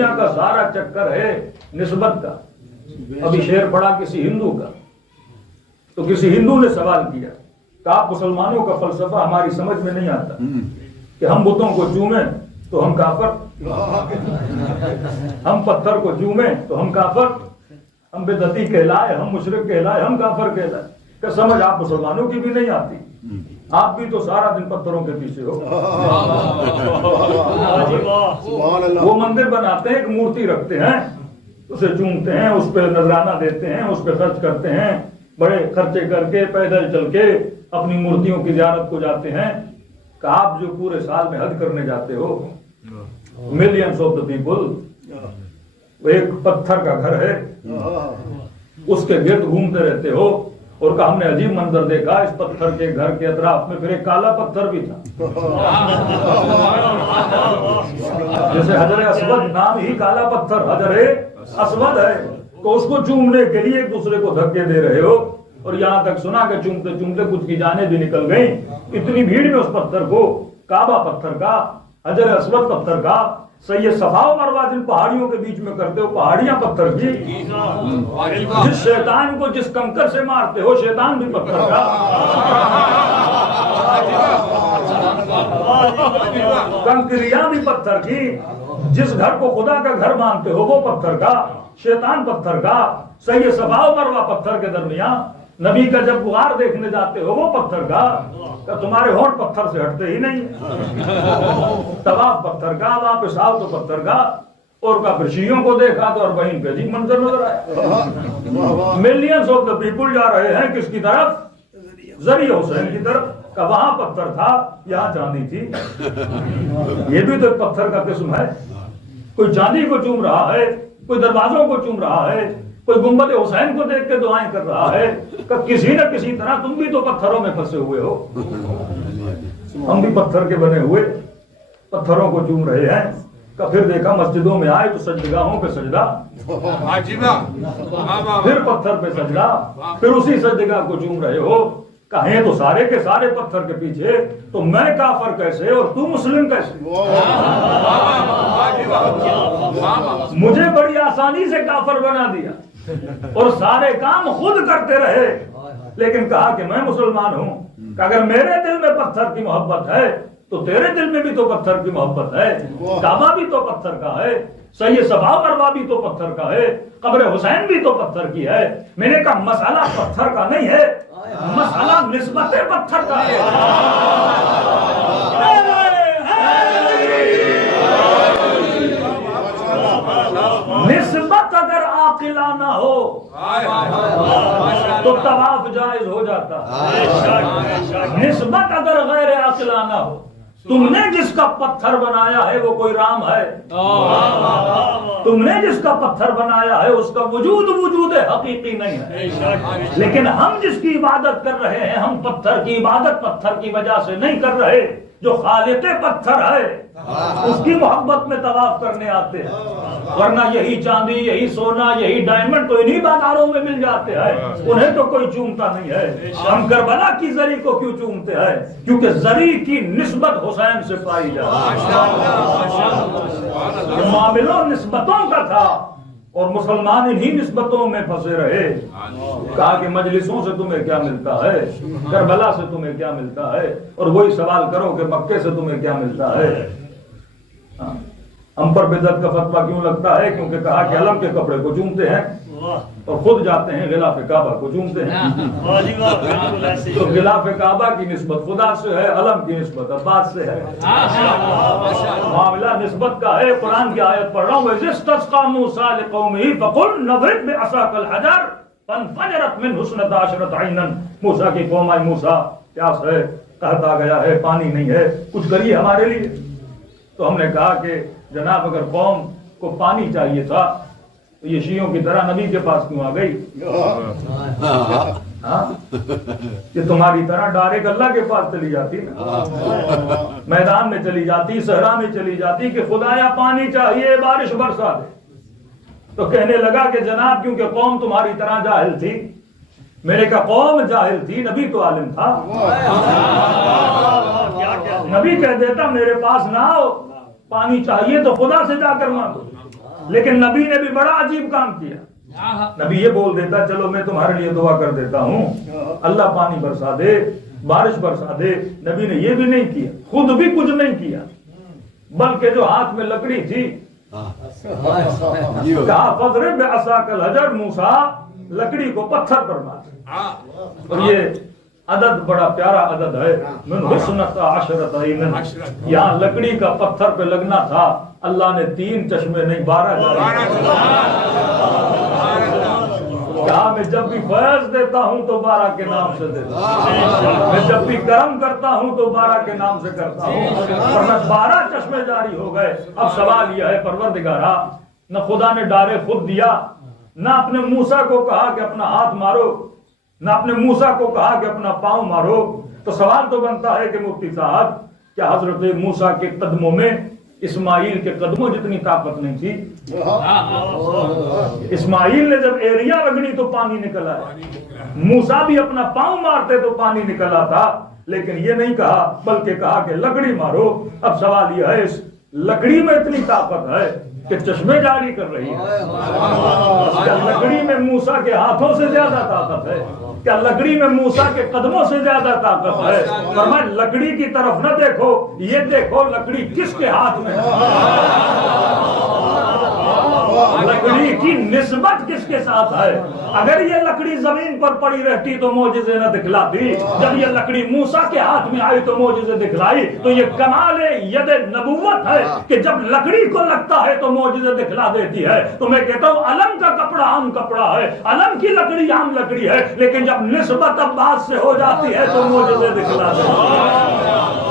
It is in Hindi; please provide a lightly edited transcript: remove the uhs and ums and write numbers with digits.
दुनिया का सारा चक्कर है निस्बत का। अभी शेर पड़ा किसी हिंदू का, तो किसी हिंदू ने सवाल किया कि आप मुसलमानों का फलसफा हमारी समझ में नहीं आता कि हम बुतों को चूमे तो हम काफर, हम पत्थर को चूमे तो हम काफर, हम बेदती कहलाए, हम मुशरिक कहलाए, हम काफर कहलाए। क्या समझ आप मुसलमानों की भी नहीं आती? आप भी तो सारा दिन पत्थरों के पीछे हो। वो मंदिर बनाते हैं, एक मूर्ति रखते हैं, उसे चूमते हैं, उस पर नजराना देते हैं, उस पर खर्च करते हैं, बड़े खर्चे करके पैदल चल के अपनी मूर्तियों की ज़ियारत को जाते हैं। कि आप जो पूरे साल में हज करने जाते हो, मिलियंस ऑफ द पीपल, वो एक पत्थर का घर है, उसके गिर्द घूमते रहते हो, और का हमने अजीब मंजर देखा, इस पत्थर के घर के अतराफ में फिर एक काला पत्थर भी था। जैसे हजर अस्वद नाम ही काला पत्थर हजर अस्वद है, तो उसको चूमने के लिए एक दूसरे को धक्के दे रहे हो। और यहाँ तक सुना कि चूमते चूमते कुछ की जाने भी निकल गई। इतनी भीड़ में उस पत्थर को, काबा पत्थर का, हजर अस्वद पत्थर का, सही सफा मरवा जिन पहाड़ियों के बीच में करते हो, पहाड़ियां पत्थर की, जिस शैतान को जिस कंकर से मारते हो, शैतान भी पत्थर का, कंकरियां भी पत्थर की, जिस घर को खुदा का घर मानते हो वो पत्थर का, शैतान पत्थर का, सही सफा मरवा पत्थर के दरमियान नबी का जब गुहार देखने जाते हो वो पत्थर का, तुम्हारे होंठ पत्थर से हटते ही नहीं। तवाफ पत्थर का, वापस आओ तो पत्थर का, और का शियों को देखा तो और बहन पे अजीब मंजर नजर आया। मिलियंस ऑफ द पीपुल जा रहे हैं किसकी तरफ? जरिया हुसैन की तरफ। का वहां पत्थर था, यहाँ चांदी थी। ये भी तो पत्थर का किस्म है। कोई चांदी को चूम रहा है, कोई दरवाजों को चूम रहा है, कोई गुंबद हुसैन को देख के दुआएं कर रहा है। किसी न किसी तरह तुम भी तो पत्थरों में फंसे हुए हो, हम भी पत्थर के बने हुए पत्थरों को चूम रहे हैं। का फिर देखा मस्जिदों में आए तो सजदगाहों पे सजदा, फिर पत्थर पे सजदा, फिर उसी सजदगाह को चूम रहे हो। कहें तो सारे के सारे पत्थर के पीछे, तो मैं काफर कैसे और तू मुस्लिम कैसे? मुझे बड़ी आसानी से काफर बना दिया और सारे काम खुद करते रहे, लेकिन कहा कि मैं मुसलमान हूं। अगर मेरे दिल में पत्थर की मोहब्बत है तो तेरे दिल में भी तो पत्थर की मोहब्बत है। काबा भी तो पत्थर का है, सही सभा मरवा भी तो पत्थर का है, कब्र हुसैन भी तो पत्थर की है। मैंने कहा मसाला पत्थर का नहीं है, मसाला निस्बत पत्थर का है। निस्बत अगर आकिलाना हो तो तवाफ जायज हो जाता। निस्बत अगर गैर आकिलाना हो, तुमने जिसका पत्थर बनाया है वो कोई राम है, तुमने जिसका पत्थर बनाया है उसका वजूद हकीकी नहीं है। लेकिन हम जिसकी इबादत कर रहे हैं, हम पत्थर की इबादत पत्थर की वजह से नहीं कर रहे। जो खालिक़े पत्थर है उसकी मोहब्बत में तवाफ करने आते हैं। वरना यही चांदी, यही सोना, यही डायमंड तो इन्हीं बाजारों में मिल जाते हैं, उन्हें तो कोई चूमता नहीं है। हम करबला की जरी को क्यों चूमते हैं? क्योंकि जरी की निस्बत हुसैन से पाई जाती है। मामला निस्बतों का था और मुसलमान इन्हीं निस्बतों में फंसे रहे। कहा कि मजलिसों से तुम्हें क्या मिलता है, करबला से तुम्हें क्या मिलता है, और वही सवाल करो कि मक्के से तुम्हें क्या मिलता है। हम पर बिदअत का फतवा क्यों लगता है? क्योंकि कहा कि अलम के कपड़े को चूमते हैं और खुद जाते हैं गिलाफ काबा को चूमते हैं। तो गिलाफ काबा की निस्बत खुदा से है, अलम की निस्बत अब्बास से है। मामला निस्बत का है। कुरान की आयत पढ़ रहा हूँ, इस्तस्क़ा मूसा लिक़ौमिही फ़क़ुल नज़रिब बिअसाक़ल हजर फ़नफ़जरत मिन्हु इस्नता अशरता ऐनन। मूसा की कौम आई, मूसा प्यास है, कहता गया है, पानी नहीं है, कुछ करिए हमारे लिए। तो हमने कहा कि जनाब अगर कौम को पानी चाहिए था तो ये शियों की तरह नबी के पास क्यों आ गई? ये तुम्हारी तरह डायरेक्ट अल्लाह के पास चली जाती ना, मैदान में चली जाती, सहरा में चली जाती कि खुदाया पानी चाहिए, बारिश बरसा दे। तो कहने लगा कि जनाब क्योंकि कौम तुम्हारी तरह जाहिल थी। मेरे का कौम जाहिल थी, नबी तो आलिम था। नबी कह देता मेरे पास ना आओ, पानी चाहिए तो खुदा से जाकर मांगो। लेकिन नबी ने भी बड़ा अजीब काम किया। नबी ये बोल देता चलो मैं तुम्हारे लिए दुआ कर देता हूँ, अल्लाह पानी बरसा दे, बारिश बरसा दे। नबी ने ये भी नहीं किया, खुद भी कुछ नहीं किया, बल्कि जो हाथ में लकड़ी थी कहा फजरे में असाकल हजर, मूसा लकड़ी को पत्थर पर मार। और ये अदद बड़ा प्यारा अदद है, यहाँ लकड़ी का पत्थर पे लगना था, अल्लाह ने 3 चश्मे नहीं 12 कहा मैं जब भी फैज देता हूँ तो 12 के नाम से देता हूँ, मैं जब भी कर्म करता हूँ तो 12 के नाम से करता हूँ, और मैं 12 चश्मे जारी हो गए। अब सवाल यह है परवरदिगारा, न खुदा ने डारे खुद दिया, न अपने मूसा को कहा कि अपना हाथ मारो, न अपने मूसा को कहा कि अपना पांव मारो। तो सवाल तो बनता है कि मुफ्ती साहब, क्या हजरत मूसा के कदमों में इस्माइल के कदमों जितनी ताकत नहीं थी? इस्माइल ने जब एरिया रगड़ी तो पानी निकल आया, मूसा भी अपना पांव मारते तो पानी निकल आता, लेकिन ये नहीं कहा, बल्कि कहा कि लकड़ी मारो। अब सवाल यह है, इस लकड़ी में इतनी ताकत है कि चश्मे जारी कर रही है, क्या लकड़ी में मूसा के हाथों से ज्यादा ताकत है? क्या लकड़ी में मूसा के कदमों से ज्यादा ताकत है? फरमाया लकड़ी की तरफ न देखो, ये देखो लकड़ी किसके हाथ में है, लकड़ी की निस्बत किसके साथ है। अगर ये लकड़ी जमीन पर पड़ी रहती तो मोजिज़े न दिखलाती, जब ये लकड़ी मूसा के हाथ में आई तो मोजिज़े दिखलाई। तो ये कमाल यद नबुव्वत है कि जब लकड़ी को लगता है तो मोजिज़े दिखला देती है। तो मैं कहता हूँ अलम का कपड़ा आम कपड़ा है, अलम की लकड़ी आम लकड़ी है, लेकिन जब निस्बत अब्बास से हो जाती है तो मोजिज़े दिखला देती है।